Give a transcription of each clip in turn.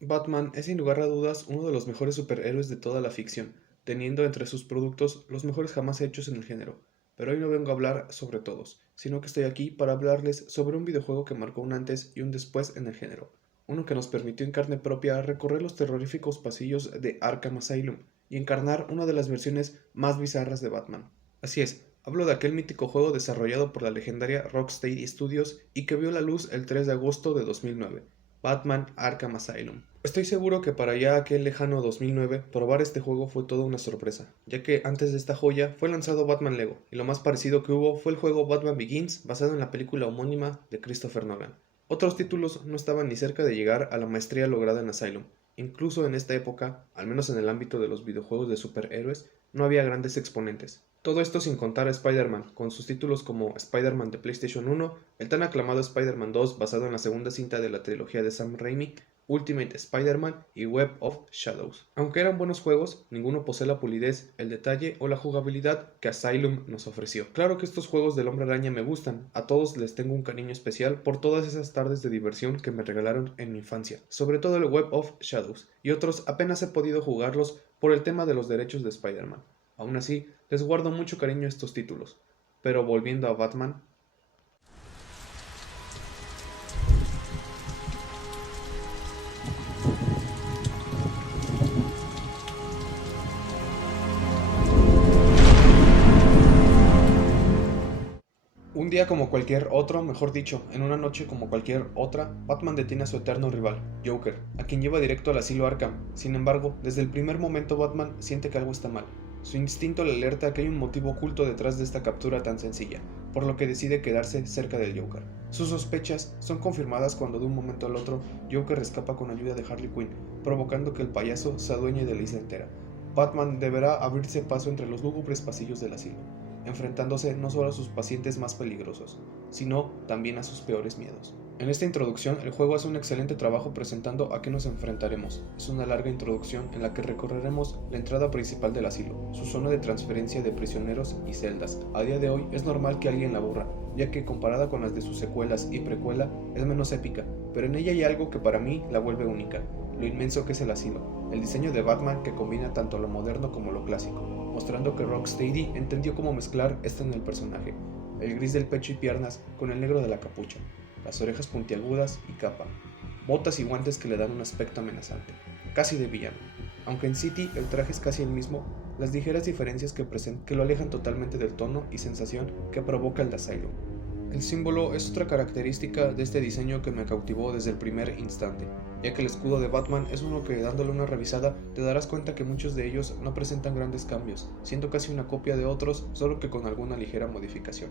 Batman es sin lugar a dudas uno de los mejores superhéroes de toda la ficción, teniendo entre sus productos los mejores jamás hechos en el género. Pero hoy no vengo a hablar sobre todos, sino que estoy aquí para hablarles sobre un videojuego que marcó un antes y un después en el género, uno que nos permitió en carne propia recorrer los terroríficos pasillos de Arkham Asylum y encarnar una de las versiones más bizarras de Batman. Así es, hablo de aquel mítico juego desarrollado por la legendaria Rocksteady Studios y que vio la luz el 3 de agosto de 2009. Batman Arkham Asylum. Estoy seguro que para ya aquel lejano 2009, probar este juego fue toda una sorpresa, ya que antes de esta joya fue lanzado Batman Lego, y lo más parecido que hubo fue el juego Batman Begins, basado en la película homónima de Christopher Nolan. Otros títulos no estaban ni cerca de llegar a la maestría lograda en Asylum. Incluso en esta época, al menos en el ámbito de los videojuegos de superhéroes, no había grandes exponentes. Todo esto sin contar a Spider-Man, con sus títulos como Spider-Man de PlayStation 1, el tan aclamado Spider-Man 2 basado en la segunda cinta de la trilogía de Sam Raimi, Ultimate Spider-Man y Web of Shadows. Aunque eran buenos juegos, ninguno posee la polidez, el detalle o la jugabilidad que Asylum nos ofreció. Claro que estos juegos del Hombre Araña me gustan, a todos les tengo un cariño especial por todas esas tardes de diversión que me regalaron en mi infancia, sobre todo el Web of Shadows, y otros apenas he podido jugarlos por el tema de los derechos de Spider-Man. Aún así, les guardo mucho cariño a estos títulos. Pero volviendo a Batman, un día como cualquier otro, mejor dicho, en una noche como cualquier otra, Batman detiene a su eterno rival, Joker, a quien lleva directo al asilo Arkham. Sin embargo, desde el primer momento Batman siente que algo está mal. Su instinto le alerta que hay un motivo oculto detrás de esta captura tan sencilla, por lo que decide quedarse cerca del Joker. Sus sospechas son confirmadas cuando de un momento al otro Joker escapa con ayuda de Harley Quinn, provocando que el payaso se adueñe de la isla entera. Batman deberá abrirse paso entre los lúgubres pasillos del asilo, enfrentándose no solo a sus pacientes más peligrosos, sino también a sus peores miedos. En esta introducción, el juego hace un excelente trabajo presentando a qué nos enfrentaremos. Es una larga introducción en la que recorreremos la entrada principal del asilo, su zona de transferencia de prisioneros y celdas. A día de hoy es normal que alguien la aburra, ya que comparada con las de sus secuelas y precuela es menos épica, pero en ella hay algo que para mí la vuelve única, lo inmenso que es el asilo, el diseño de Batman que combina tanto lo moderno como lo clásico, mostrando que Rocksteady entendió cómo mezclar esto en el personaje, el gris del pecho y piernas con el negro de la capucha, las orejas puntiagudas y capa, botas y guantes que le dan un aspecto amenazante, casi de villano. Aunque en City el traje es casi el mismo, las ligeras diferencias que lo alejan totalmente del tono y sensación que provoca el de Asylum. El símbolo es otra característica de este diseño que me cautivó desde el primer instante, ya que el escudo de Batman es uno que dándole una revisada te darás cuenta que muchos de ellos no presentan grandes cambios, siendo casi una copia de otros, solo que con alguna ligera modificación.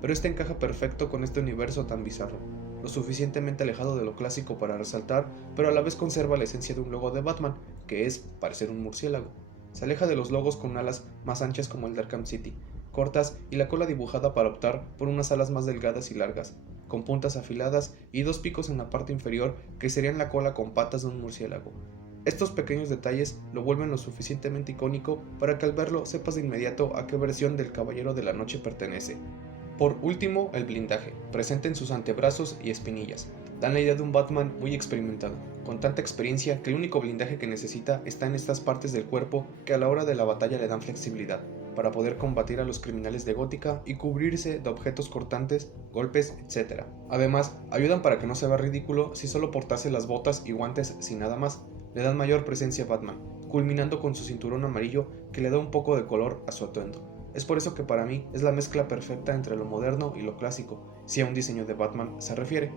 Pero este encaja perfecto con este universo tan bizarro, lo suficientemente alejado de lo clásico para resaltar, pero a la vez conserva la esencia de un logo de Batman, que es parecer un murciélago. Se aleja de los logos con alas más anchas como el de Arkham City, cortas y la cola dibujada para optar por unas alas más delgadas y largas, con puntas afiladas y dos picos en la parte inferior que serían la cola con patas de un murciélago. Estos pequeños detalles lo vuelven lo suficientemente icónico para que al verlo sepas de inmediato a qué versión del Caballero de la Noche pertenece. Por último, el blindaje, presente en sus antebrazos y espinillas, dan la idea de un Batman muy experimentado, con tanta experiencia que el único blindaje que necesita está en estas partes del cuerpo que a la hora de la batalla le dan flexibilidad, para poder combatir a los criminales de Gótica y cubrirse de objetos cortantes, golpes, etc. Además, ayudan para que no se vea ridículo si solo portase las botas y guantes sin nada más, le dan mayor presencia a Batman, culminando con su cinturón amarillo que le da un poco de color a su atuendo. Es por eso que para mí es la mezcla perfecta entre lo moderno y lo clásico, si a un diseño de Batman se refiere.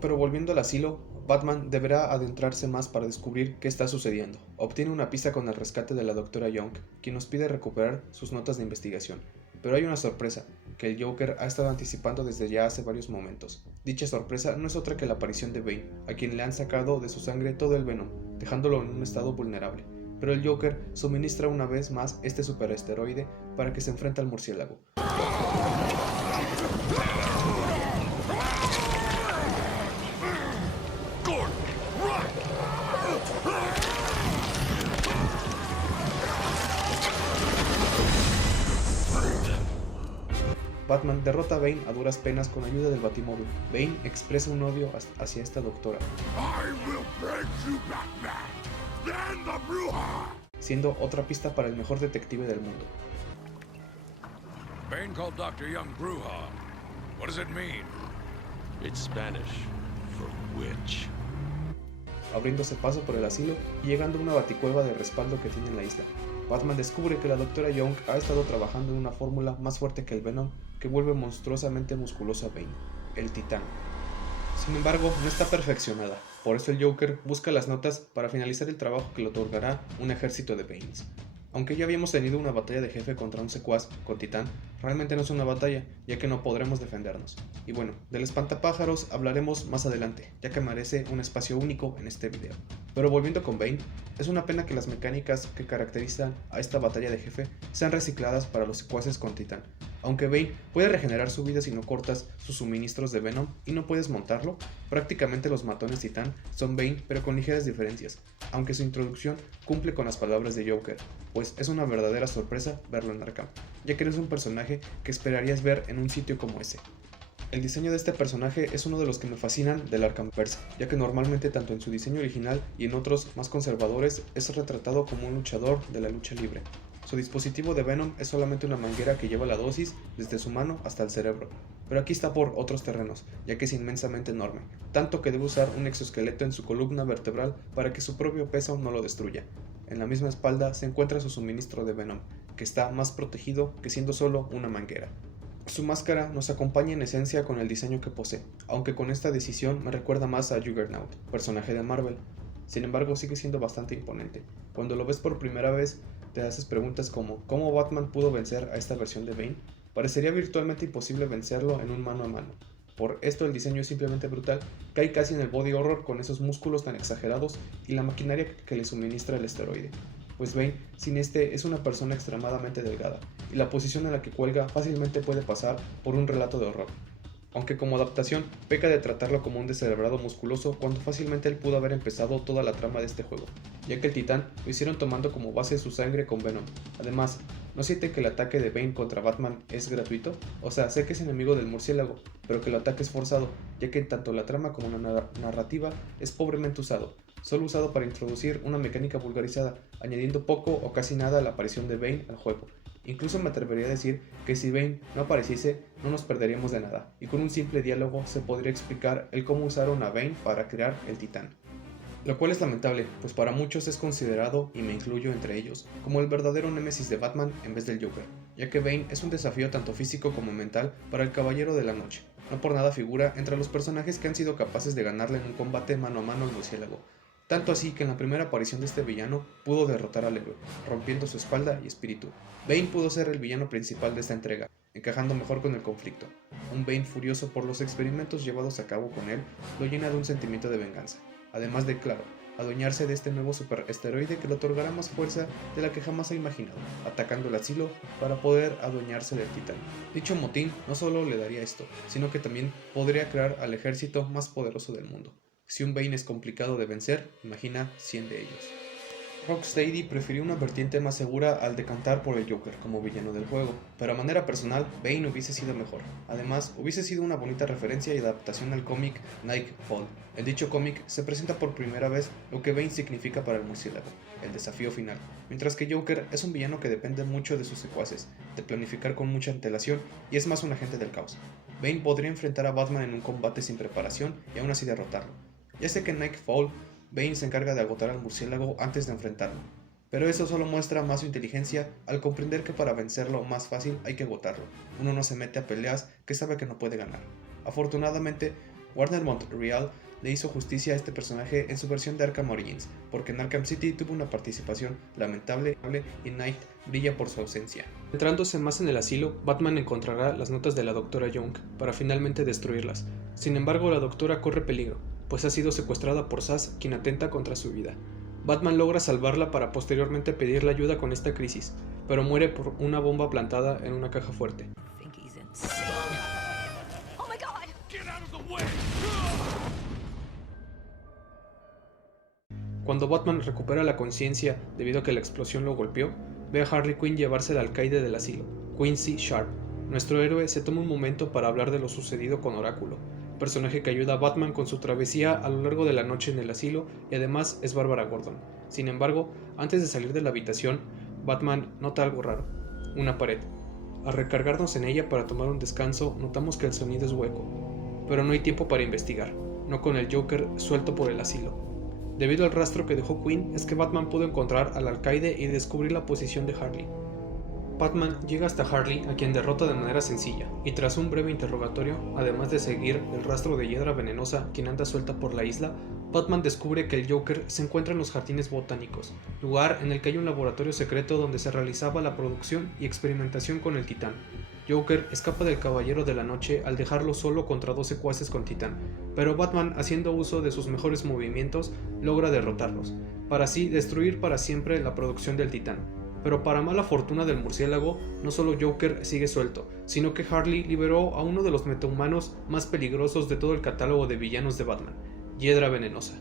Pero volviendo al asilo, Batman deberá adentrarse más para descubrir qué está sucediendo. Obtiene una pista con el rescate de la Dra. Young, quien nos pide recuperar sus notas de investigación. Pero hay una sorpresa, que el Joker ha estado anticipando desde ya hace varios momentos. Dicha sorpresa no es otra que la aparición de Bane, a quien le han sacado de su sangre todo el Venom, dejándolo en un estado vulnerable. Pero el Joker suministra una vez más este superesteroide para que se enfrente al murciélago. Batman derrota a Bane a duras penas con ayuda del Batimóvil. Bane expresa un odio hacia esta doctora, siendo otra pista para el mejor detective del mundo. Bane called Dr. Young Bruja. What does it mean? It's Spanish for witch. Abriéndose paso por el asilo y llegando a una baticueva de respaldo que tiene en la isla. Batman descubre que la Dra. Young ha estado trabajando en una fórmula más fuerte que el Venom que vuelve monstruosamente musculoso a Bane, el Titán. Sin embargo, no está perfeccionada, por eso el Joker busca las notas para finalizar el trabajo que le otorgará un ejército de Banes. Aunque ya habíamos tenido una batalla de jefe contra un secuaz con Titán, realmente no es una batalla, ya que no podremos defendernos. Y bueno, del espantapájaros hablaremos más adelante, ya que merece un espacio único en este video. Pero volviendo con Bane, es una pena que las mecánicas que caracterizan a esta batalla de jefe sean recicladas para los secuaces con Titán. Aunque Bane puede regenerar su vida si no cortas sus suministros de Venom y no puedes montarlo, prácticamente los matones Titán son Bane pero con ligeras diferencias, aunque su introducción cumple con las palabras de Joker, pues es una verdadera sorpresa verlo en Arkham, ya que no es un personaje que esperarías ver en un sitio como ese. El diseño de este personaje es uno de los que me fascinan del Arkhamverse, ya que normalmente tanto en su diseño original y en otros más conservadores es retratado como un luchador de la lucha libre. Su dispositivo de Venom es solamente una manguera que lleva la dosis desde su mano hasta el cerebro, pero aquí está por otros terrenos, ya que es inmensamente enorme, tanto que debe usar un exoesqueleto en su columna vertebral para que su propio peso no lo destruya. En la misma espalda se encuentra su suministro de Venom, que está más protegido que siendo solo una manguera. Su máscara nos acompaña en esencia con el diseño que posee, aunque con esta decisión me recuerda más a Juggernaut, personaje de Marvel. Sin embargo, sigue siendo bastante imponente. Cuando lo ves por primera vez, te haces preguntas como ¿cómo Batman pudo vencer a esta versión de Bane? Parecería virtualmente imposible vencerlo en un mano a mano. Por esto el diseño es simplemente brutal, cae casi en el body horror con esos músculos tan exagerados y la maquinaria que le suministra el esteroide. Pues Bane, sin este, es una persona extremadamente delgada, y la posición en la que cuelga fácilmente puede pasar por un relato de horror. Aunque como adaptación, peca de tratarlo como un descerebrado musculoso cuando fácilmente él pudo haber empezado toda la trama de este juego, ya que el Titán lo hicieron tomando como base su sangre con Venom. Además, ¿no sienten que el ataque de Bane contra Batman es gratuito? O sea, sé que es enemigo del murciélago, pero que el ataque es forzado, ya que tanto la trama como la narrativa es pobremente usado, solo usado para introducir una mecánica vulgarizada, añadiendo poco o casi nada a la aparición de Bane al juego. Incluso me atrevería a decir que si Bane no apareciese, no nos perderíamos de nada, y con un simple diálogo se podría explicar el cómo usaron a Bane para crear el Titán. Lo cual es lamentable, pues para muchos es considerado, y me incluyo entre ellos, como el verdadero némesis de Batman en vez del Joker, ya que Bane es un desafío tanto físico como mental para el Caballero de la Noche. No por nada figura entre los personajes que han sido capaces de ganarle en un combate mano a mano al murciélago. Tanto así que en la primera aparición de este villano pudo derrotar al héroe, rompiendo su espalda y espíritu. Bane pudo ser el villano principal de esta entrega, encajando mejor con el conflicto. Un Bane furioso por los experimentos llevados a cabo con él lo llena de un sentimiento de venganza, además de, claro, adueñarse de este nuevo superesteroide que le otorgará más fuerza de la que jamás ha imaginado, atacando el asilo para poder adueñarse del Titán. Dicho motín no solo le daría esto, sino que también podría crear al ejército más poderoso del mundo. Si un Bane es complicado de vencer, imagina 100 de ellos. Rocksteady prefirió una vertiente más segura al decantar por el Joker como villano del juego, pero a manera personal, Bane hubiese sido mejor. Además, hubiese sido una bonita referencia y adaptación al cómic Nightfall. En dicho cómic se presenta por primera vez lo que Bane significa para el murciélago, el desafío final, mientras que Joker es un villano que depende mucho de sus secuaces, de planificar con mucha antelación y es más un agente del caos. Bane podría enfrentar a Batman en un combate sin preparación y aún así derrotarlo. Ya sé que en Nightfall, Bane se encarga de agotar al murciélago antes de enfrentarlo, pero eso solo muestra más su inteligencia al comprender que para vencerlo más fácil hay que agotarlo. Uno no se mete a peleas que sabe que no puede ganar. Afortunadamente, Warner Montreal le hizo justicia a este personaje en su versión de Arkham Origins, porque en Arkham City tuvo una participación lamentable y Knight brilla por su ausencia. Entrándose más en el asilo, Batman encontrará las notas de la Dra. Young para finalmente destruirlas. Sin embargo, la doctora corre peligro, pues ha sido secuestrada por Zsasz, quien atenta contra su vida. Batman logra salvarla para posteriormente pedirle ayuda con esta crisis, pero muere por una bomba plantada en una caja fuerte. Cuando Batman recupera la conciencia debido a que la explosión lo golpeó, ve a Harley Quinn llevarse al alcaide del asilo, Quincy Sharp. nuestro héroe se toma un momento para hablar de lo sucedido con Oráculo, personaje que ayuda a Batman con su travesía a lo largo de la noche en el asilo y además es Bárbara Gordon. Sin embargo, antes de salir de la habitación, Batman nota algo raro, una pared. Al recargarnos en ella para tomar un descanso, notamos que el sonido es hueco, pero no hay tiempo para investigar, no con el Joker suelto por el asilo. Debido al rastro que dejó Quinn, es que Batman pudo encontrar al alcaide y descubrir la posición de Harley. Batman llega hasta Harley, a quien derrota de manera sencilla, y tras un breve interrogatorio, además de seguir el rastro de Hiedra Venenosa, quien anda suelta por la isla, Batman descubre que el Joker se encuentra en los Jardines Botánicos, lugar en el que hay un laboratorio secreto donde se realizaba la producción y experimentación con el Titán. Joker escapa del Caballero de la Noche al dejarlo solo contra 2 secuaces con Titán, pero Batman, haciendo uso de sus mejores movimientos, logra derrotarlos, para así destruir para siempre la producción del Titán. Pero para mala fortuna del murciélago, no solo Joker sigue suelto, sino que Harley liberó a uno de los metahumanos más peligrosos de todo el catálogo de villanos de Batman, Hiedra Venenosa.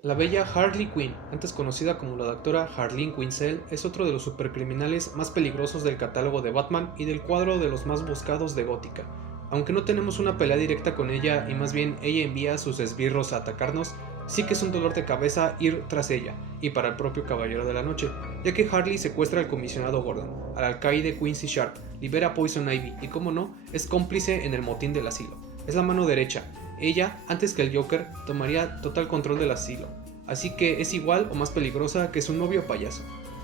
La bella Harley Quinn, antes conocida como la doctora Harleen Quinzel, es otro de los supercriminales más peligrosos del catálogo de Batman y del cuadro de los más buscados de Gótica. Aunque no tenemos una pelea directa con ella y más bien ella envía a sus esbirros a atacarnos, sí que es un dolor de cabeza ir tras ella, y para el propio Caballero de la Noche, ya que Harley secuestra al comisionado Gordon, al alcaide Quincy Sharp, libera a Poison Ivy y, como no, es cómplice en el motín del asilo. Es la mano derecha. Ella, antes que el Joker, tomaría total control del asilo, así que es igual o más peligrosa que su novio payaso.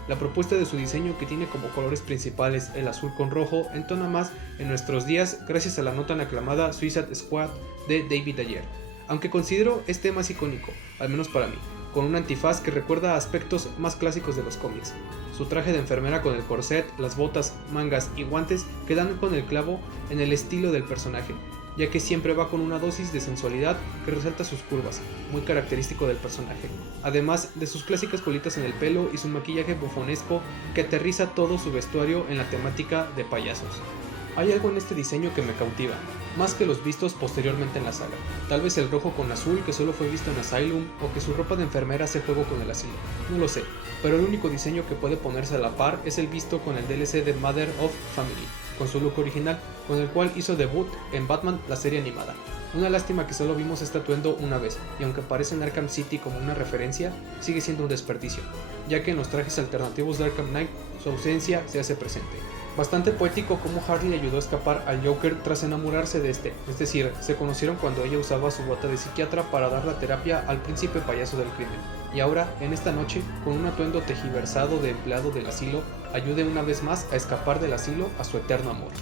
La propuesta de su diseño, que tiene como colores principales el azul con rojo, entona más en nuestros días gracias a la no tan aclamada Suicide Squad de David Ayer, aunque considero este más icónico, al menos para mí, con un antifaz que recuerda a aspectos más clásicos de los cómics. Su traje de enfermera con el corset, las botas, mangas y guantes quedan con el clavo en el estilo del personaje, ya que siempre va con una dosis de sensualidad que resalta sus curvas, muy característico del personaje, además de sus clásicas colitas en el pelo y su maquillaje bufonesco que aterriza todo su vestuario en la temática de payasos. Hay algo en este diseño que me cautiva, más que los vistos posteriormente en la saga. Tal vez el rojo con azul que solo fue visto en Asylum, o que su ropa de enfermera hace juego con el asilo, no lo sé, pero el único diseño que puede ponerse a la par es el visto con el DLC de Mother of Family, con su look original, con el cual hizo debut en Batman la serie animada. Una lástima que solo vimos este atuendo una vez, y aunque aparece en Arkham City como una referencia, sigue siendo un desperdicio, ya que en los trajes alternativos de Arkham Knight su ausencia se hace presente. Bastante poético cómo Harley ayudó a escapar al Joker tras enamorarse de este, es decir, se conocieron cuando ella usaba su bata de psiquiatra para dar la terapia al príncipe payaso del crimen, y ahora, en esta noche, con un atuendo tergiversado de empleado del asilo, ayude una vez más a escapar del asilo a su eterno amor.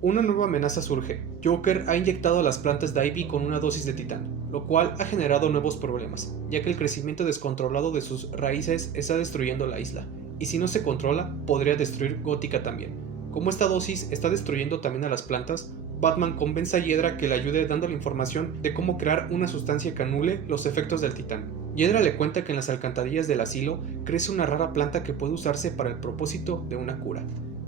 Una nueva amenaza surge. Joker ha inyectado a las plantas de Ivy con una dosis de titán, lo cual ha generado nuevos problemas, ya que el crecimiento descontrolado de sus raíces está destruyendo la isla, y si no se controla, podría destruir Gótica también. Como esta dosis está destruyendo también a las plantas, Batman convence a Hiedra que le ayude dándole información de cómo crear una sustancia que anule los efectos del titán. Hiedra le cuenta que en las alcantarillas del asilo crece una rara planta que puede usarse para el propósito de una cura.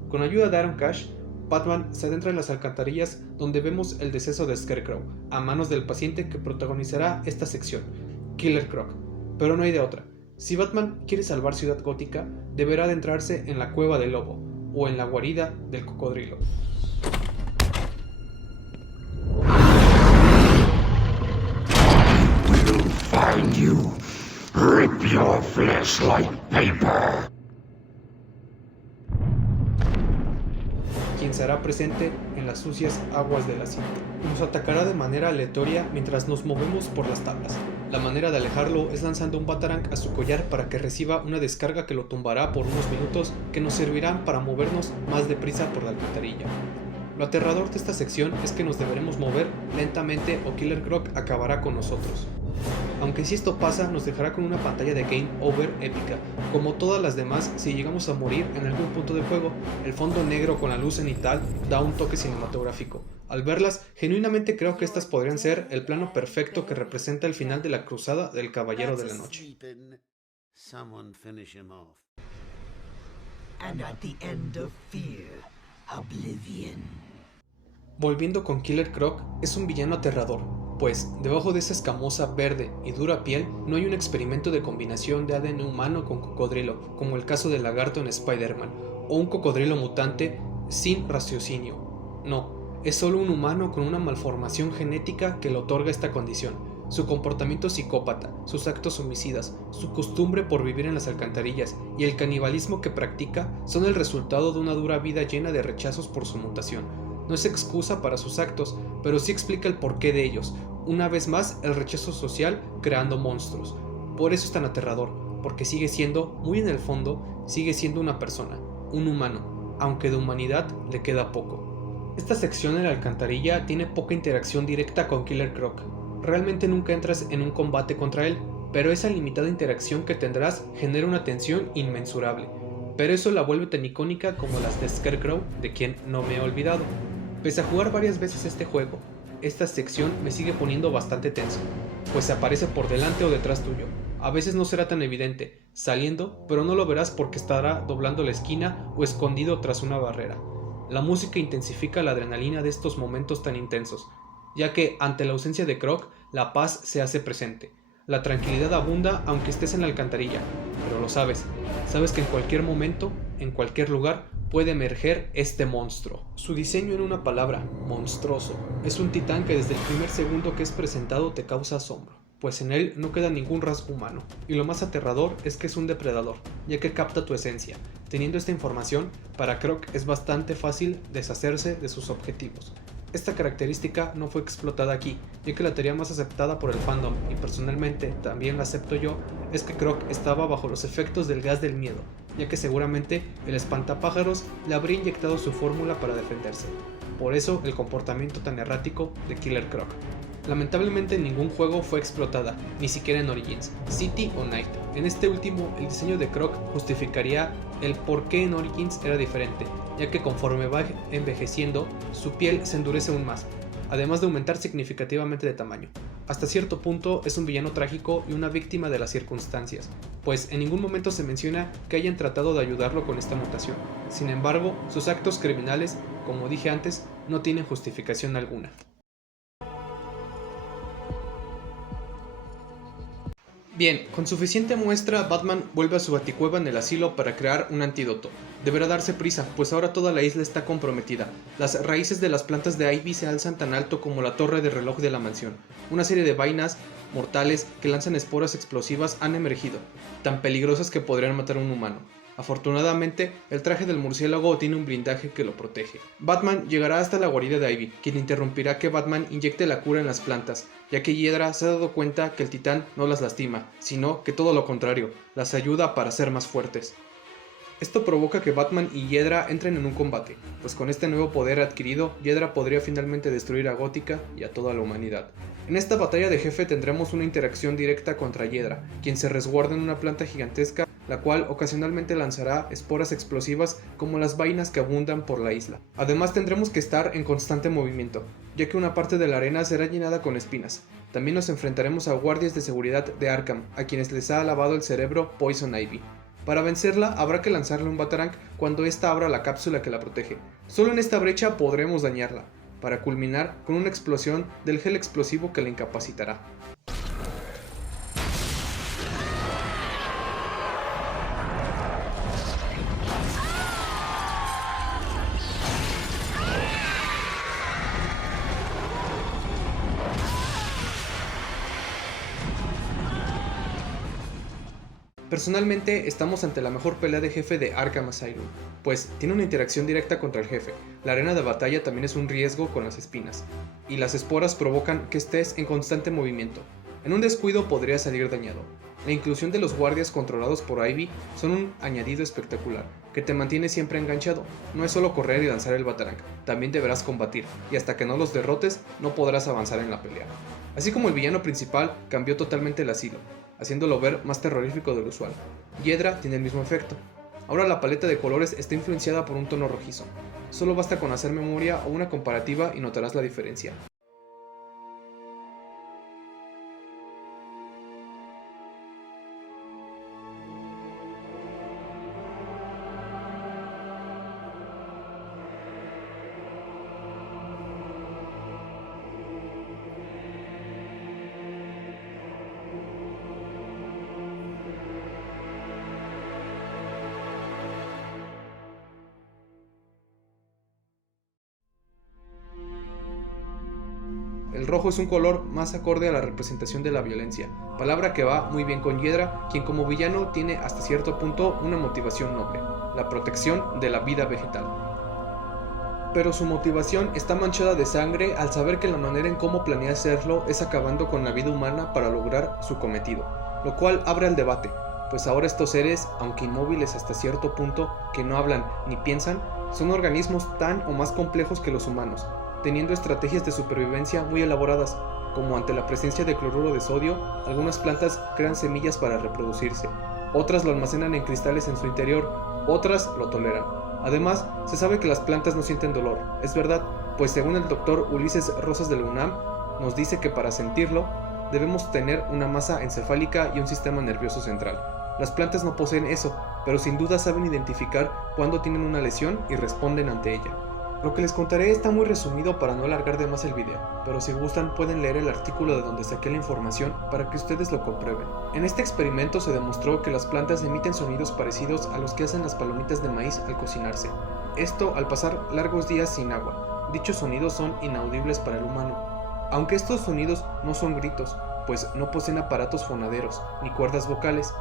Con ayuda de Aaron Cash, Batman se adentra en las alcantarillas donde vemos el deceso de Scarecrow, a manos del paciente que protagonizará esta sección, Killer Croc. Pero no hay de otra. Si Batman quiere salvar Ciudad Gótica, deberá adentrarse en la Cueva del Lobo, o en la guarida del cocodrilo. I will find you. Rip your flesh like paper. Quien se hará presente en las sucias aguas de la cinta. Nos atacará de manera aleatoria mientras nos movemos por las tablas. La manera de alejarlo es lanzando un batarang a su collar para que reciba una descarga que lo tumbará por unos minutos que nos servirán para movernos más deprisa por la alcantarilla. Lo aterrador de esta sección es que nos deberemos mover lentamente o Killer Croc acabará con nosotros. Aunque si esto pasa, nos dejará con una pantalla de Game Over épica, como todas las demás si llegamos a morir en algún punto del juego. El fondo negro con la luz cenital da un toque cinematográfico. Al verlas, genuinamente creo que estas podrían ser el plano perfecto que representa el final de la cruzada del Caballero de la Noche. Volviendo con Killer Croc, es un villano aterrador, pues debajo de esa escamosa verde y dura piel no hay un experimento de combinación de ADN humano con cocodrilo, como el caso del lagarto en Spider-Man, o un cocodrilo mutante sin raciocinio. No, es solo un humano con una malformación genética que le otorga esta condición. Su comportamiento psicópata, sus actos homicidas, su costumbre por vivir en las alcantarillas y el canibalismo que practica son el resultado de una dura vida llena de rechazos por su mutación. No es excusa para sus actos, pero sí explica el porqué de ellos. Una vez más, el rechazo social creando monstruos. Por eso es tan aterrador, porque sigue siendo, muy en el fondo, sigue siendo una persona, un humano, aunque de humanidad le queda poco. Esta sección en la alcantarilla tiene poca interacción directa con Killer Croc. Realmente nunca entras en un combate contra él, pero esa limitada interacción que tendrás genera una tensión inmensurable. Pero eso la vuelve tan icónica como las de Scarecrow, de quien no me he olvidado. Pese a jugar varias veces este juego, esta sección me sigue poniendo bastante tenso, pues aparece por delante o detrás tuyo. A veces no será tan evidente, saliendo, pero no lo verás porque estará doblando la esquina o escondido tras una barrera. La música intensifica la adrenalina de estos momentos tan intensos, ya que ante la ausencia de Croc, la paz se hace presente. La tranquilidad abunda aunque estés en la alcantarilla, pero lo sabes. Sabes que en cualquier momento, en cualquier lugar, puede emerger este monstruo. Su diseño en una palabra, monstruoso, es un titán que desde el primer segundo que es presentado te causa asombro, pues en él no queda ningún rasgo humano, y lo más aterrador es que es un depredador, ya que capta tu esencia. Teniendo esta información, para Croc es bastante fácil deshacerse de sus objetivos. Esta característica no fue explotada aquí, ya que la teoría más aceptada por el fandom, y personalmente también la acepto yo, es que Croc estaba bajo los efectos del gas del miedo, ya que seguramente el espantapájaros le habría inyectado su fórmula para defenderse. Por eso el comportamiento tan errático de Killer Croc. Lamentablemente en ningún juego fue explotada, ni siquiera en Origins, City o Night. En este último, el diseño de Croc justificaría el por qué en Origins era diferente, ya que conforme va envejeciendo, su piel se endurece aún más, además de aumentar significativamente de tamaño. Hasta cierto punto es un villano trágico y una víctima de las circunstancias, pues en ningún momento se menciona que hayan tratado de ayudarlo con esta mutación. Sin embargo, sus actos criminales, como dije antes, no tienen justificación alguna. Bien, con suficiente muestra, Batman vuelve a su baticueva en el asilo para crear un antídoto. Deberá darse prisa, pues ahora toda la isla está comprometida. Las raíces de las plantas de Ivy se alzan tan alto como la torre de reloj de la mansión. Una serie de vainas mortales que lanzan esporas explosivas han emergido, tan peligrosas que podrían matar a un humano. Afortunadamente, el traje del murciélago tiene un blindaje que lo protege. Batman llegará hasta la guarida de Ivy, quien interrumpirá que Batman inyecte la cura en las plantas, ya que Hiedra se ha dado cuenta que el titán no las lastima, sino que todo lo contrario, las ayuda para ser más fuertes. Esto provoca que Batman y Hiedra entren en un combate, pues con este nuevo poder adquirido, Hiedra podría finalmente destruir a Gótica y a toda la humanidad. En esta batalla de jefe tendremos una interacción directa contra Hiedra, quien se resguarda en una planta gigantesca, la cual ocasionalmente lanzará esporas explosivas como las vainas que abundan por la isla. Además tendremos que estar en constante movimiento, ya que una parte de la arena será llenada con espinas. También nos enfrentaremos a guardias de seguridad de Arkham, a quienes les ha lavado el cerebro Poison Ivy. Para vencerla habrá que lanzarle un Batarang cuando ésta abra la cápsula que la protege. Solo en esta brecha podremos dañarla, para culminar con una explosión del gel explosivo que la incapacitará. Personalmente estamos ante la mejor pelea de jefe de Arkham Asylum, pues tiene una interacción directa contra el jefe, la arena de batalla también es un riesgo con las espinas, y las esporas provocan que estés en constante movimiento. En un descuido podría salir dañado. La inclusión de los guardias controlados por Ivy son un añadido espectacular, que te mantiene siempre enganchado. No es solo correr y lanzar el Batarang, también deberás combatir, y hasta que no los derrotes no podrás avanzar en la pelea. Así como el villano principal cambió totalmente el asilo, haciéndolo ver más terrorífico de lo usual. Hiedra tiene el mismo efecto. Ahora la paleta de colores está influenciada por un tono rojizo. Solo basta con hacer memoria o una comparativa y notarás la diferencia. rojo es un color más acorde a la representación de la violencia, palabra que va muy bien con Hiedra, quien como villano tiene hasta cierto punto una motivación noble, la protección de la vida vegetal. Pero su motivación está manchada de sangre al saber que la manera en cómo planea hacerlo es acabando con la vida humana para lograr su cometido, lo cual abre al debate, pues ahora estos seres, aunque inmóviles hasta cierto punto, que no hablan ni piensan, son organismos tan o más complejos que los humanos, teniendo estrategias de supervivencia muy elaboradas, como ante la presencia de cloruro de sodio, algunas plantas crean semillas para reproducirse, otras lo almacenan en cristales en su interior, otras lo toleran. Además, se sabe que las plantas no sienten dolor, es verdad, pues según el doctor Ulises Rosas de la UNAM, nos dice que para sentirlo, debemos tener una masa encefálica y un sistema nervioso central. Las plantas no poseen eso, pero sin duda saben identificar cuando tienen una lesión y responden ante ella. Lo que les contaré está muy resumido para no alargar de más el video, pero si gustan pueden leer el artículo de donde saqué la información para que ustedes lo comprueben. En este experimento se demostró que las plantas emiten sonidos parecidos a los que hacen las palomitas de maíz al cocinarse. Esto al pasar largos días sin agua. Dichos sonidos son inaudibles para el humano. Aunque estos sonidos no son gritos, pues no poseen aparatos fonaderos ni cuerdas vocales,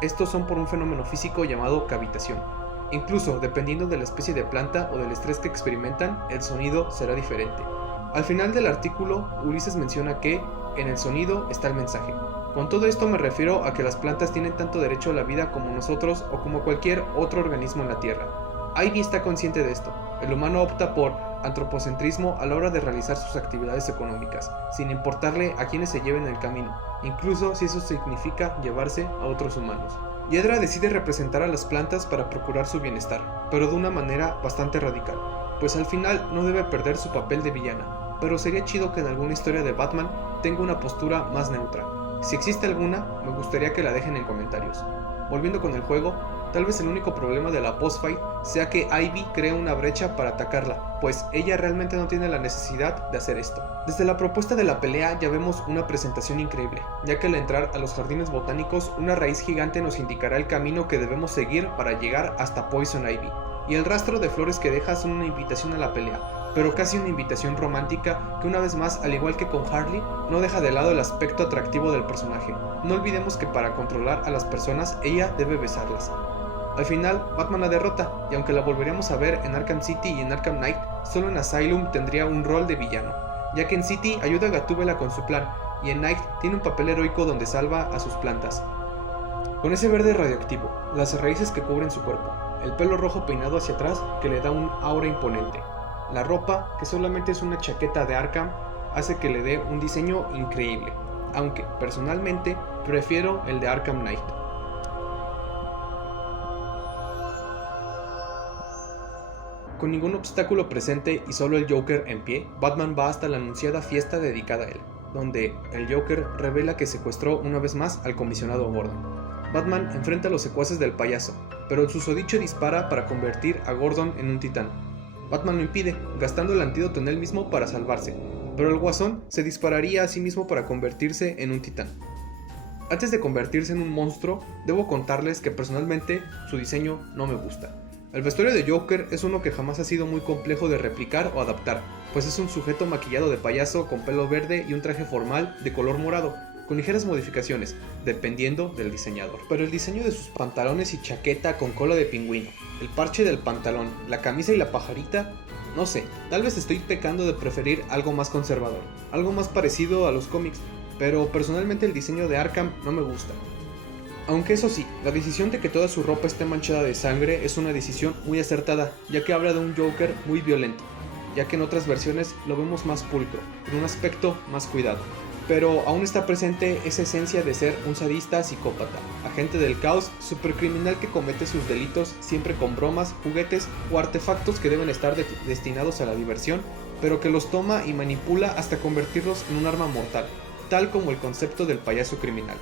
estos son por un fenómeno físico llamado cavitación. Incluso, dependiendo de la especie de planta o del estrés que experimentan, el sonido será diferente. Al final del artículo, Ulises menciona que, en el sonido está el mensaje. Con todo esto me refiero a que las plantas tienen tanto derecho a la vida como nosotros o como cualquier otro organismo en la Tierra. Ivy está consciente de esto. El humano opta por antropocentrismo a la hora de realizar sus actividades económicas, sin importarle a quienes se lleven el camino, incluso si eso significa llevarse a otros humanos. Hiedra decide representar a las plantas para procurar su bienestar, pero de una manera bastante radical, pues al final no debe perder su papel de villana, pero sería chido que en alguna historia de Batman tenga una postura más neutra. Si existe alguna, me gustaría que la dejen en comentarios. Volviendo con el juego, tal vez el único problema de la post-fight sea que Ivy crea una brecha para atacarla, pues ella realmente no tiene la necesidad de hacer esto. Desde la propuesta de la pelea ya vemos una presentación increíble, ya que al entrar a los jardines botánicos una raíz gigante nos indicará el camino que debemos seguir para llegar hasta Poison Ivy, y el rastro de flores que deja son una invitación a la pelea, pero casi una invitación romántica que una vez más, al igual que con Harley, no deja de lado el aspecto atractivo del personaje. No olvidemos que para controlar a las personas ella debe besarlas. Al final, Batman la derrota, y aunque la volveríamos a ver en Arkham City y en Arkham Knight, solo en Asylum tendría un rol de villano, ya que en City ayuda a Gatúbela con su plan, y en Knight tiene un papel heroico donde salva a sus plantas. Con ese verde radioactivo, las raíces que cubren su cuerpo, el pelo rojo peinado hacia atrás que le da un aura imponente, la ropa, que solamente es una chaqueta de Arkham, hace que le dé un diseño increíble, aunque personalmente prefiero el de Arkham Knight. Con ningún obstáculo presente y solo el Joker en pie, Batman va hasta la anunciada fiesta dedicada a él, donde el Joker revela que secuestró una vez más al comisionado Gordon. Batman enfrenta a los secuaces del payaso, pero el susodicho dispara para convertir a Gordon en un titán. Batman lo impide, gastando el antídoto en él mismo para salvarse, pero el Guasón se dispararía a sí mismo para convertirse en un titán. Antes de convertirse en un monstruo, debo contarles que personalmente su diseño no me gusta. El vestuario de Joker es uno que jamás ha sido muy complejo de replicar o adaptar, pues es un sujeto maquillado de payaso con pelo verde y un traje formal de color morado, con ligeras modificaciones, dependiendo del diseñador. Pero el diseño de sus pantalones y chaqueta con cola de pingüino, el parche del pantalón, la camisa y la pajarita, no sé, tal vez estoy pecando de preferir algo más conservador, algo más parecido a los cómics, pero personalmente el diseño de Arkham no me gusta. Aunque eso sí, la decisión de que toda su ropa esté manchada de sangre es una decisión muy acertada, ya que habla de un Joker muy violento, ya que en otras versiones lo vemos más pulcro, con un aspecto más cuidado. Pero aún está presente esa esencia de ser un sadista psicópata, agente del caos, supercriminal que comete sus delitos siempre con bromas, juguetes o artefactos que deben estar destinados a la diversión, pero que los toma y manipula hasta convertirlos en un arma mortal, tal como el concepto del payaso criminal.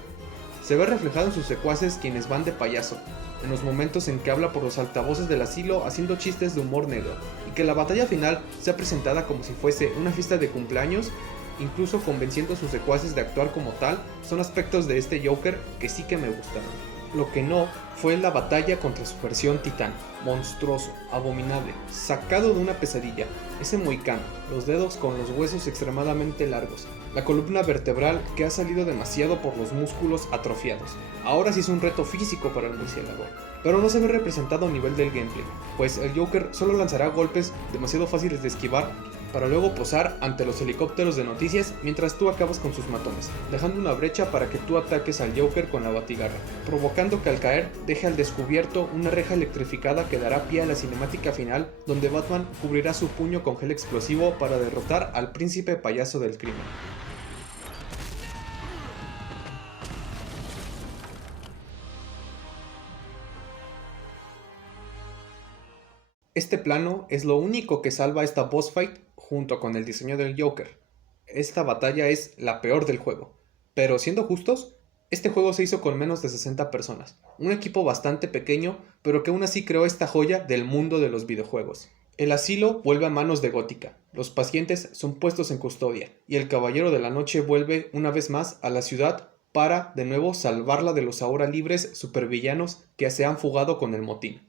Se ve reflejado en sus secuaces quienes van de payaso, en los momentos en que habla por los altavoces del asilo haciendo chistes de humor negro, y que la batalla final sea presentada como si fuese una fiesta de cumpleaños, incluso convenciendo a sus secuaces de actuar como tal, son aspectos de este Joker que sí que me gustaron. Lo que no fue la batalla contra su versión titán, monstruoso, abominable, sacado de una pesadilla, ese mohicano, los dedos con los huesos extremadamente largos, la columna vertebral que ha salido demasiado por los músculos atrofiados. Ahora sí es un reto físico para el murciélago, pero no se ve representado a nivel del gameplay, pues el Joker solo lanzará golpes demasiado fáciles de esquivar para luego posar ante los helicópteros de noticias mientras tú acabas con sus matones, dejando una brecha para que tú ataques al Joker con la batigarra, provocando que al caer deje al descubierto una reja electrificada que dará pie a la cinemática final donde Batman cubrirá su puño con gel explosivo para derrotar al príncipe payaso del crimen. Este plano es lo único que salva esta boss fight junto con el diseño del Joker. Esta batalla es la peor del juego, pero siendo justos, este juego se hizo con menos de 60 personas, un equipo bastante pequeño, pero que aún así creó esta joya del mundo de los videojuegos. El asilo vuelve a manos de Gótica, los pacientes son puestos en custodia, y el Caballero de la Noche vuelve una vez más a la ciudad para, de nuevo, salvarla de los ahora libres supervillanos que se han fugado con el motín.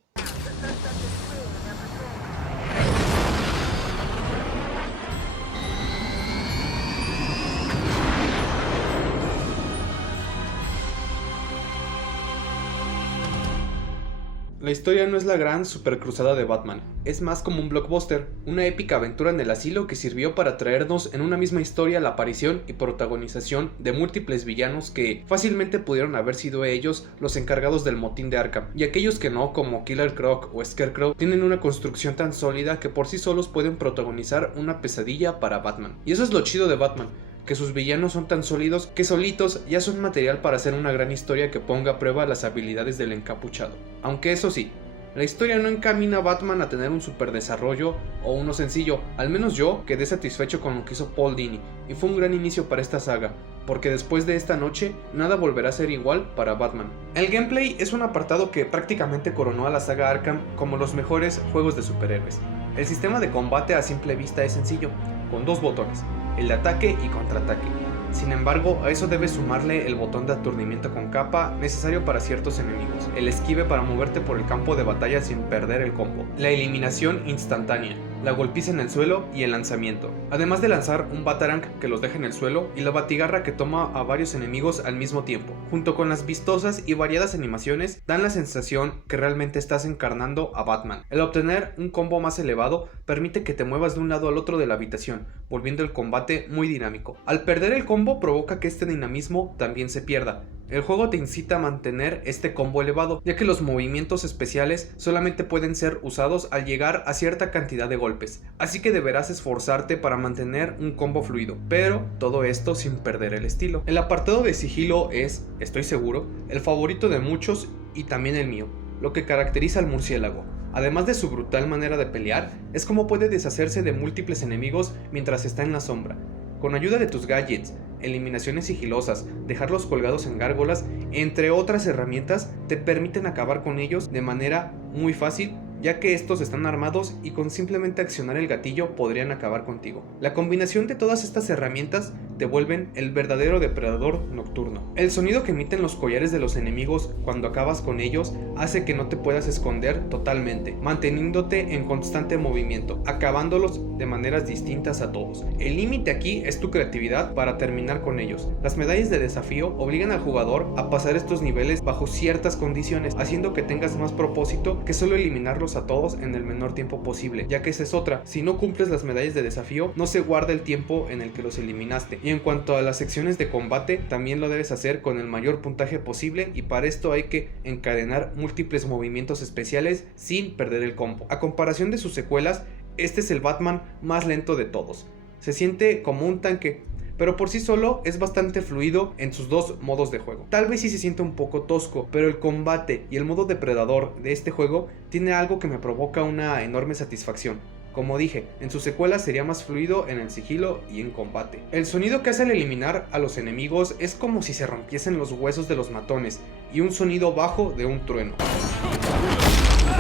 La historia no es la gran supercruzada de Batman, es más como un blockbuster, una épica aventura en el asilo que sirvió para traernos en una misma historia la aparición y protagonización de múltiples villanos que fácilmente pudieron haber sido ellos los encargados del motín de Arkham, y aquellos que no, como Killer Croc o Scarecrow, tienen una construcción tan sólida que por sí solos pueden protagonizar una pesadilla para Batman. Y eso es lo chido de Batman, que sus villanos son tan sólidos que solitos ya son material para hacer una gran historia que ponga a prueba las habilidades del encapuchado. Aunque eso sí, la historia no encamina a Batman a tener un super desarrollo o uno sencillo, al menos yo quedé satisfecho con lo que hizo Paul Dini, y fue un gran inicio para esta saga, porque después de esta noche, nada volverá a ser igual para Batman. El gameplay es un apartado que prácticamente coronó a la saga Arkham como los mejores juegos de superhéroes. El sistema de combate a simple vista es sencillo, con dos botones, el de ataque y contraataque. Sin embargo, a eso debes sumarle el botón de aturdimiento con capa necesario para ciertos enemigos, el esquive para moverte por el campo de batalla sin perder el combo, la eliminación instantánea, la golpiza en el suelo y el lanzamiento, además de lanzar un Batarang que los deja en el suelo y la batigarra que toma a varios enemigos al mismo tiempo. Junto con las vistosas y variadas animaciones, dan la sensación que realmente estás encarnando a Batman. El obtener un combo más elevado permite que te muevas de un lado al otro de la habitación, volviendo el combate muy dinámico. Al perder el combo provoca que este dinamismo también se pierda. El juego te incita a mantener este combo elevado, ya que los movimientos especiales solamente pueden ser usados al llegar a cierta cantidad de golpes, así que deberás esforzarte para mantener un combo fluido, pero todo esto sin perder el estilo. El apartado de sigilo es, estoy seguro, el favorito de muchos y también el mío, lo que caracteriza al murciélago. Además de su brutal manera de pelear, es como puede deshacerse de múltiples enemigos mientras está en la sombra. Con ayuda de tus gadgets, eliminaciones sigilosas, dejarlos colgados en gárgolas, entre otras herramientas, te permiten acabar con ellos de manera muy fácil, ya que estos están armados y con simplemente accionar el gatillo podrían acabar contigo. La combinación de todas estas herramientas te vuelven el verdadero depredador nocturno. El sonido que emiten los collares de los enemigos cuando acabas con ellos hace que no te puedas esconder totalmente, manteniéndote en constante movimiento, acabándolos de maneras distintas a todos. El límite aquí es tu creatividad para terminar con ellos. Las medallas de desafío obligan al jugador a pasar estos niveles bajo ciertas condiciones, haciendo que tengas más propósito que solo eliminarlos a todos en el menor tiempo posible, ya que esa es otra: si no cumples las medallas de desafío, no se guarda el tiempo en el que los eliminaste. Y en cuanto a las secciones de combate, también lo debes hacer con el mayor puntaje posible, y para esto hay que encadenar múltiples movimientos especiales sin perder el combo. A comparación de sus secuelas, este es el Batman más lento de todos. Se siente como un tanque, pero por sí solo es bastante fluido en sus dos modos de juego. Tal vez sí se siente un poco tosco, pero el combate y el modo depredador de este juego tiene algo que me provoca una enorme satisfacción. Como dije, en sus secuelas sería más fluido en el sigilo y en combate. El sonido que hace al eliminar a los enemigos es como si se rompiesen los huesos de los matones, y un sonido bajo de un trueno.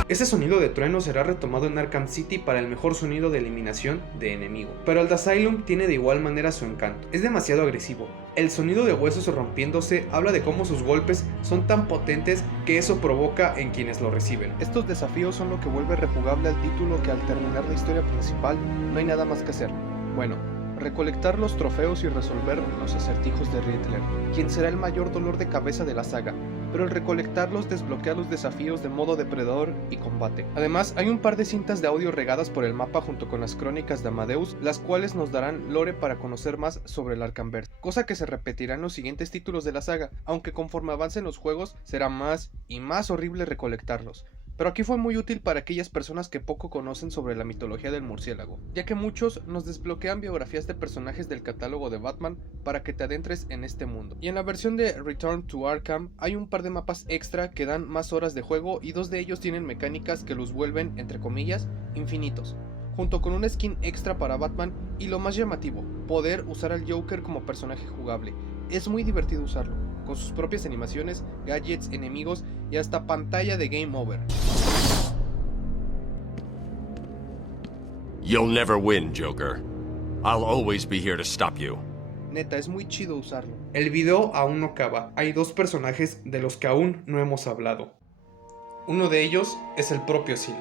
Ese sonido de trueno será retomado en Arkham City para el mejor sonido de eliminación de enemigo. Pero el de Asylum tiene de igual manera su encanto. Es demasiado agresivo. El sonido de huesos rompiéndose habla de cómo sus golpes son tan potentes que eso provoca en quienes lo reciben. Estos desafíos son lo que vuelve rejugable al título, que al terminar la historia principal no hay nada más que hacer. Bueno, recolectar los trofeos y resolver los acertijos de Riddler, quien será el mayor dolor de cabeza de la saga, pero el recolectarlos desbloquea los desafíos de modo depredador y combate. Además, hay un par de cintas de audio regadas por el mapa junto con las crónicas de Amadeus, las cuales nos darán lore para conocer más sobre el Arkhamverse, cosa que se repetirá en los siguientes títulos de la saga, aunque conforme avancen los juegos será más y más horrible recolectarlos. Pero aquí fue muy útil para aquellas personas que poco conocen sobre la mitología del murciélago, ya que muchos nos desbloquean biografías de personajes del catálogo de Batman para que te adentres en este mundo. Y en la versión de Return to Arkham hay un par de mapas extra que dan más horas de juego, y 2 de ellos tienen mecánicas que los vuelven, entre comillas, infinitos, junto con una skin extra para Batman y, lo más llamativo, poder usar al Joker como personaje jugable. Es muy divertido usarlo, con sus propias animaciones, gadgets, enemigos y hasta pantalla de Game Over. You'll never win, Joker. I'll always be here to stop you. Neta, es muy chido usarlo. El video aún no acaba. Hay 2 personajes de los que aún no hemos hablado. Uno de ellos es el propio Seal,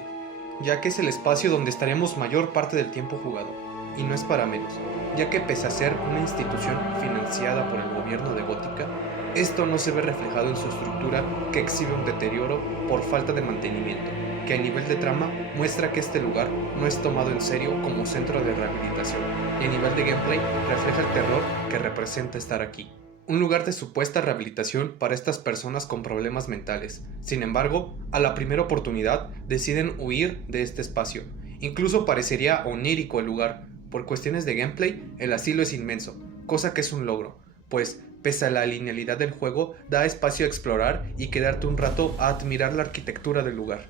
ya que es el espacio donde estaremos mayor parte del tiempo jugado. Y no es para menos, ya que pese a ser una institución financiada por el gobierno de Gótica, esto no se ve reflejado en su estructura, que exhibe un deterioro por falta de mantenimiento, que a nivel de trama muestra que este lugar no es tomado en serio como centro de rehabilitación, y a nivel de gameplay refleja el terror que representa estar aquí. Un lugar de supuesta rehabilitación para estas personas con problemas mentales. Sin embargo, a la primera oportunidad deciden huir de este espacio. Incluso parecería onírico el lugar. Por cuestiones de gameplay, el asilo es inmenso, cosa que es un logro, pues pese a la linealidad del juego, da espacio a explorar y quedarte un rato a admirar la arquitectura del lugar.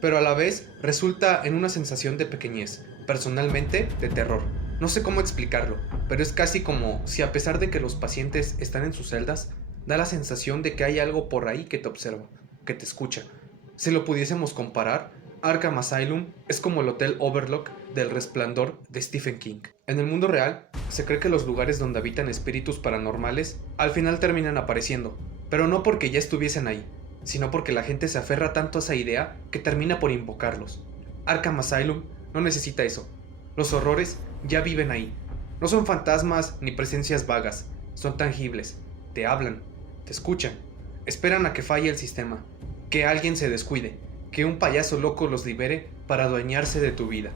Pero a la vez resulta en una sensación de pequeñez, personalmente de terror. No sé cómo explicarlo, pero es casi como si, a pesar de que los pacientes están en sus celdas, da la sensación de que hay algo por ahí que te observa, que te escucha. Si lo pudiésemos comparar, Arkham Asylum es como el Hotel Overlook del Resplandor de Stephen King. En el mundo real, se cree que los lugares donde habitan espíritus paranormales al final terminan apareciendo, pero no porque ya estuviesen ahí, sino porque la gente se aferra tanto a esa idea que termina por invocarlos. Arkham Asylum no necesita eso. Los horrores ya viven ahí. No son fantasmas ni presencias vagas, son tangibles. Te hablan, te escuchan, esperan a que falle el sistema, que alguien se descuide, que un payaso loco los libere para adueñarse de tu vida.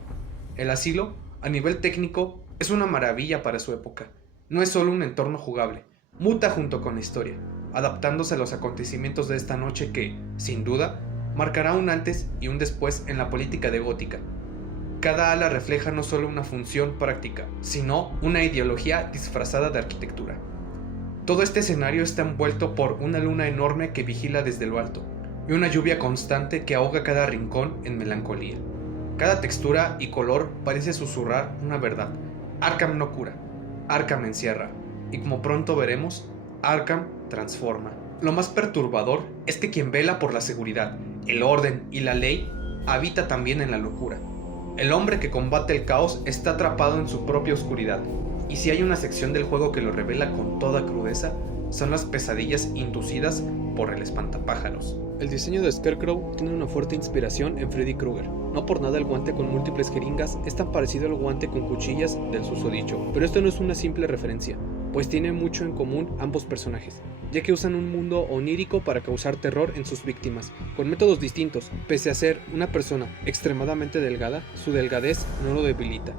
El asilo, a nivel técnico, es una maravilla para su época. No es solo un entorno jugable, muta junto con la historia, adaptándose a los acontecimientos de esta noche que, sin duda, marcará un antes y un después en la política de Gótica. Cada ala refleja no solo una función práctica, sino una ideología disfrazada de arquitectura. Todo este escenario está envuelto por una luna enorme que vigila desde lo alto, y una lluvia constante que ahoga cada rincón en melancolía. Cada textura y color parece susurrar una verdad. Arkham no cura, Arkham encierra, y como pronto veremos, Arkham transforma. Lo más perturbador es que quien vela por la seguridad, el orden y la ley habita también en la locura. El hombre que combate el caos está atrapado en su propia oscuridad, y si hay una sección del juego que lo revela con toda crudeza, son las pesadillas inducidas por el espantapájaros. El diseño de Scarecrow tiene una fuerte inspiración en Freddy Krueger. No por nada el guante con múltiples jeringas es tan parecido al guante con cuchillas del susodicho, pero esto no es una simple referencia, pues tienen mucho en común ambos personajes, ya que usan un mundo onírico para causar terror en sus víctimas, con métodos distintos. Pese a ser una persona extremadamente delgada, su delgadez no lo debilita,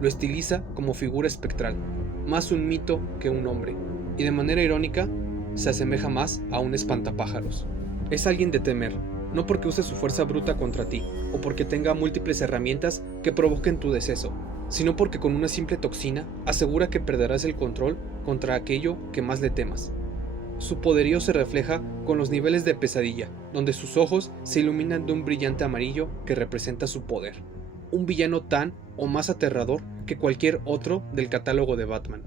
lo estiliza como figura espectral, más un mito que un hombre, y de manera irónica, se asemeja más a un espantapájaros. Es alguien de temer, no porque use su fuerza bruta contra ti, o porque tenga múltiples herramientas que provoquen tu deceso, sino porque con una simple toxina asegura que perderás el control contra aquello que más le temas. Su poderío se refleja con los niveles de pesadilla, donde sus ojos se iluminan de un brillante amarillo que representa su poder. Un villano tan o más aterrador que cualquier otro del catálogo de Batman.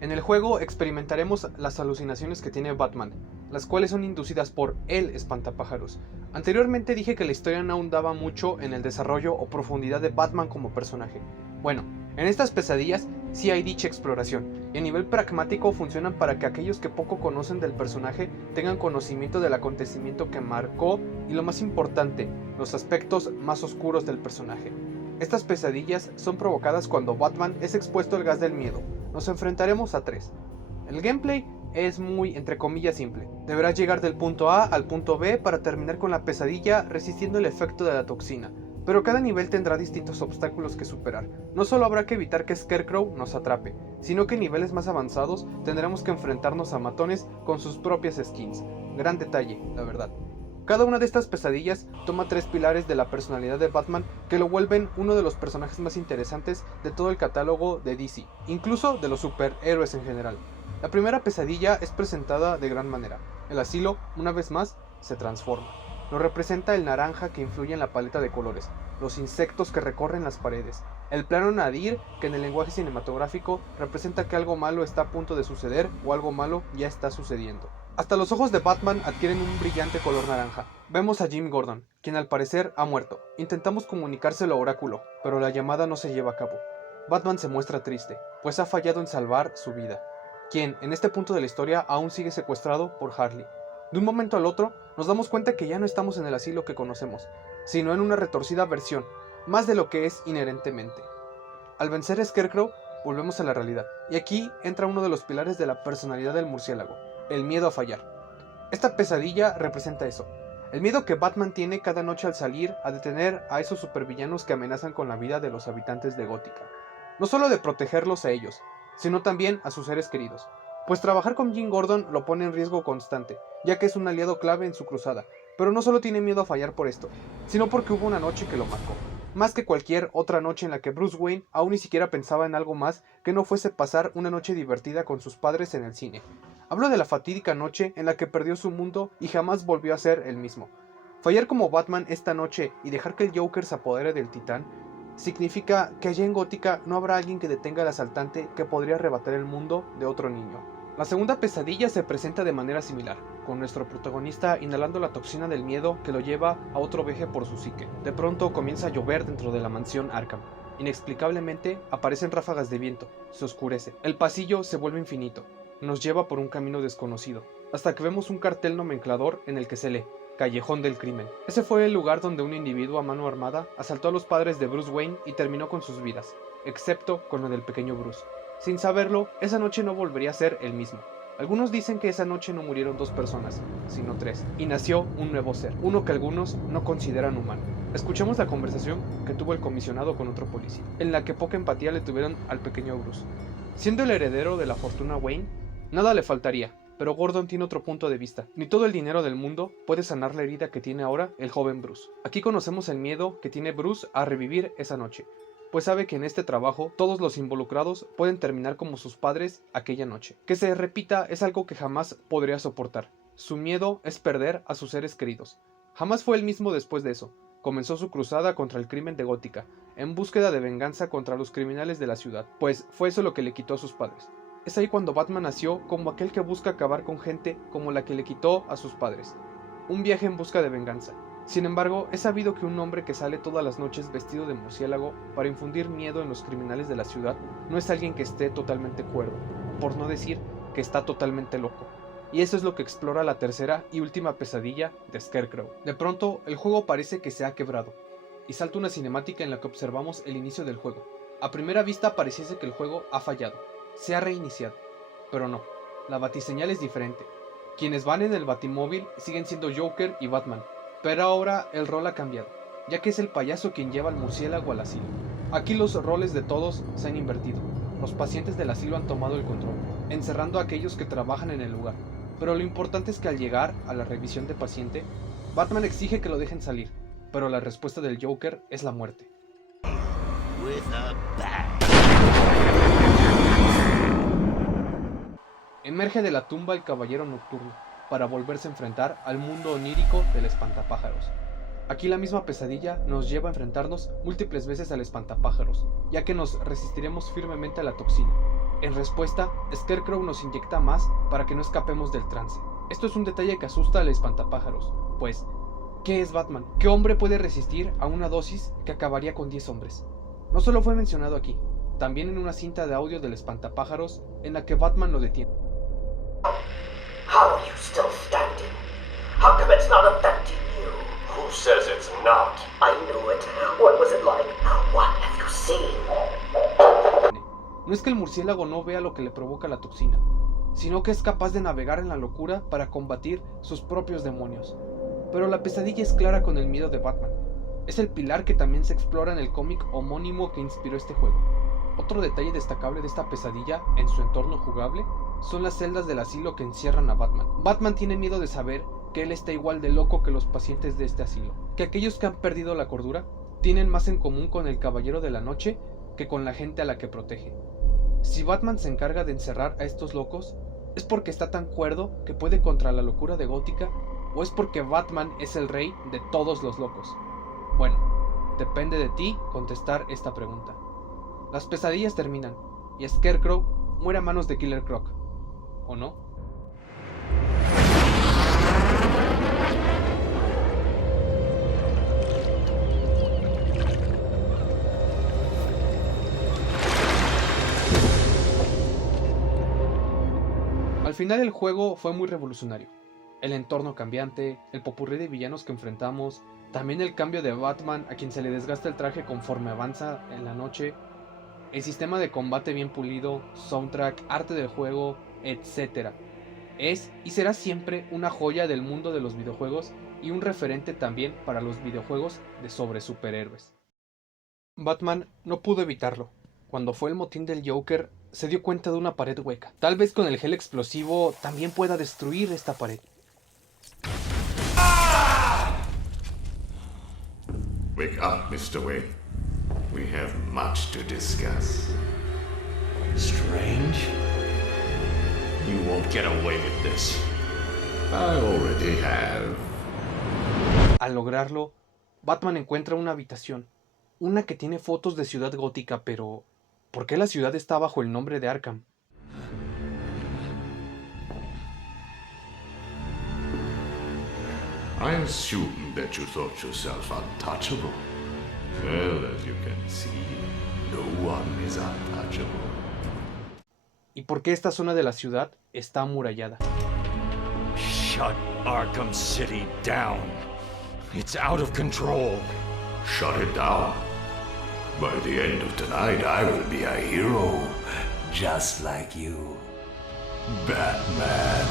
En el juego experimentaremos las alucinaciones que tiene Batman, las cuales son inducidas por el espantapájaros. Anteriormente dije que la historia no ahondaba mucho en el desarrollo o profundidad de Batman como personaje. Bueno, en estas pesadillas sí hay dicha exploración, y a nivel pragmático funcionan para que aquellos que poco conocen del personaje tengan conocimiento del acontecimiento que marcó y, lo más importante, los aspectos más oscuros del personaje. Estas pesadillas son provocadas cuando Batman es expuesto al gas del miedo. Nos enfrentaremos a 3. El gameplay es muy, entre comillas, simple. Deberás llegar del punto A al punto B para terminar con la pesadilla resistiendo el efecto de la toxina, pero cada nivel tendrá distintos obstáculos que superar. No solo habrá que evitar que Scarecrow nos atrape, sino que en niveles más avanzados tendremos que enfrentarnos a matones con sus propias skins. Gran detalle, la verdad. Cada una de estas pesadillas toma 3 pilares de la personalidad de Batman que lo vuelven uno de los personajes más interesantes de todo el catálogo de DC, incluso de los superhéroes en general. La primera pesadilla es presentada de gran manera. El asilo, una vez más, se transforma. Lo representa el naranja que influye en la paleta de colores, los insectos que recorren las paredes, el plano nadir que en el lenguaje cinematográfico representa que algo malo está a punto de suceder o algo malo ya está sucediendo. Hasta los ojos de Batman adquieren un brillante color naranja. Vemos a Jim Gordon, quien al parecer ha muerto. Intentamos comunicárselo a Oráculo, pero la llamada no se lleva a cabo. Batman se muestra triste, pues ha fallado en salvar su vida, quien en este punto de la historia aún sigue secuestrado por Harley. De un momento al otro, nos damos cuenta que ya no estamos en el asilo que conocemos, sino en una retorcida versión, más de lo que es inherentemente. Al vencer a Scarecrow, volvemos a la realidad, y aquí entra uno de los pilares de la personalidad del murciélago, el miedo a fallar. Esta pesadilla representa eso, el miedo que Batman tiene cada noche al salir a detener a esos supervillanos que amenazan con la vida de los habitantes de Gótica. No solo de protegerlos a ellos, sino también a sus seres queridos, pues trabajar con Jim Gordon lo pone en riesgo constante, ya que es un aliado clave en su cruzada, pero no solo tiene miedo a fallar por esto, sino porque hubo una noche que lo marcó, más que cualquier otra noche en la que Bruce Wayne aún ni siquiera pensaba en algo más que no fuese pasar una noche divertida con sus padres en el cine. Hablo de la fatídica noche en la que perdió su mundo y jamás volvió a ser el mismo. Fallar como Batman esta noche y dejar que el Joker se apodere del Titán significa que allá en Gótica no habrá alguien que detenga al asaltante que podría arrebatar el mundo de otro niño. La segunda pesadilla se presenta de manera similar, con nuestro protagonista inhalando la toxina del miedo que lo lleva a otro viaje por su psique. De pronto comienza a llover dentro de la mansión Arkham. Inexplicablemente aparecen ráfagas de viento, se oscurece, el pasillo se vuelve infinito, nos lleva por un camino desconocido, hasta que vemos un cartel nomenclador en el que se lee Callejón del Crimen. Ese fue el lugar donde un individuo a mano armada asaltó a los padres de Bruce Wayne y terminó con sus vidas, excepto con la del pequeño Bruce. Sin saberlo, esa noche no volvería a ser el mismo. Algunos dicen que esa noche no murieron 2 personas, sino 3, y nació un nuevo ser, uno que algunos no consideran humano. Escuchemos la conversación que tuvo el comisionado con otro policía, en la que poca empatía le tuvieron al pequeño Bruce. Siendo el heredero de la fortuna Wayne, nada le faltaría, pero Gordon tiene otro punto de vista. Ni todo el dinero del mundo puede sanar la herida que tiene ahora el joven Bruce. Aquí conocemos el miedo que tiene Bruce a revivir esa noche, pues sabe que en este trabajo todos los involucrados pueden terminar como sus padres aquella noche. Que se repita es algo que jamás podría soportar. Su miedo es perder a sus seres queridos. Jamás fue el mismo después de eso. Comenzó su cruzada contra el crimen de Gótica, en búsqueda de venganza contra los criminales de la ciudad, pues fue eso lo que le quitó a sus padres. Es ahí cuando Batman nació como aquel que busca acabar con gente como la que le quitó a sus padres. Un viaje en busca de venganza. Sin embargo, es sabido que un hombre que sale todas las noches vestido de murciélago para infundir miedo en los criminales de la ciudad no es alguien que esté totalmente cuerdo, por no decir que está totalmente loco. Y eso es lo que explora la tercera y última pesadilla de Scarecrow. De pronto, el juego parece que se ha quebrado, y salta una cinemática en la que observamos el inicio del juego. A primera vista pareciese que el juego ha fallado, se ha reiniciado, pero no, la batiseñal es diferente. Quienes van en el batimóvil siguen siendo Joker y Batman, pero ahora el rol ha cambiado, ya que es el payaso quien lleva al murciélago al asilo. Aquí los roles de todos se han invertido. Los pacientes del asilo han tomado el control, encerrando a aquellos que trabajan en el lugar. Pero lo importante es que al llegar a la revisión de paciente, Batman exige que lo dejen salir, pero la respuesta del Joker es la muerte. Emerge de la tumba el Caballero Nocturno, para volverse a enfrentar al mundo onírico del espantapájaros. Aquí la misma pesadilla nos lleva a enfrentarnos múltiples veces al espantapájaros, ya que nos resistiremos firmemente a la toxina. En respuesta, Scarecrow nos inyecta más para que no escapemos del trance. Esto es un detalle que asusta al espantapájaros, pues, ¿qué es Batman? ¿Qué hombre puede resistir a una dosis que acabaría con 10 hombres? No solo fue mencionado aquí, también en una cinta de audio del espantapájaros en la que Batman lo detiene. How are you still standing? How come it's not affecting you? Who says it's not? I knew it. What was it like? What have you seen? No es que el murciélago no vea lo que le provoca la toxina, sino que es capaz de navegar en la locura para combatir sus propios demonios. Pero la pesadilla es clara con el miedo de Batman. Es el pilar que también se explora en el cómic homónimo que inspiró este juego. Otro detalle destacable de esta pesadilla en su entorno jugable son las celdas del asilo que encierran a Batman. Batman tiene miedo de saber que él está igual de loco que los pacientes de este asilo, que aquellos que han perdido la cordura tienen más en común con el Caballero de la Noche que con la gente a la que protege. Si Batman se encarga de encerrar a estos locos, ¿es porque está tan cuerdo que puede contra la locura de Gótica? ¿O es porque Batman es el rey de todos los locos? Bueno, depende de ti contestar esta pregunta. Las pesadillas terminan, y Scarecrow muere a manos de Killer Croc, ¿o no? Al final el juego fue muy revolucionario. El entorno cambiante, el popurrí de villanos que enfrentamos, también el cambio de Batman a quien se le desgasta el traje conforme avanza en la noche, el sistema de combate bien pulido, soundtrack, arte del juego, etc. Es y será siempre una joya del mundo de los videojuegos y un referente también para los videojuegos de sobre superhéroes. Batman no pudo evitarlo. Cuando fue el motín del Joker, se dio cuenta de una pared hueca. Tal vez con el gel explosivo también pueda destruir esta pared. Wake up, Mr. Wayne. We have much to discuss. Strange? You won't get away with this. I already have. Al lograrlo, Batman encuentra una habitación, una que tiene fotos de Ciudad Gótica, pero ¿por qué la ciudad está bajo el nombre de Arkham? I assumed that you thought yourself untouchable. Well, as you can see, no one is untouchable. ¿Y por qué esta zona de la ciudad está amurallada? Shut Arkham City down. It's out of control. Shut it down. By the end of tonight, I will be a hero, just like you. Batman.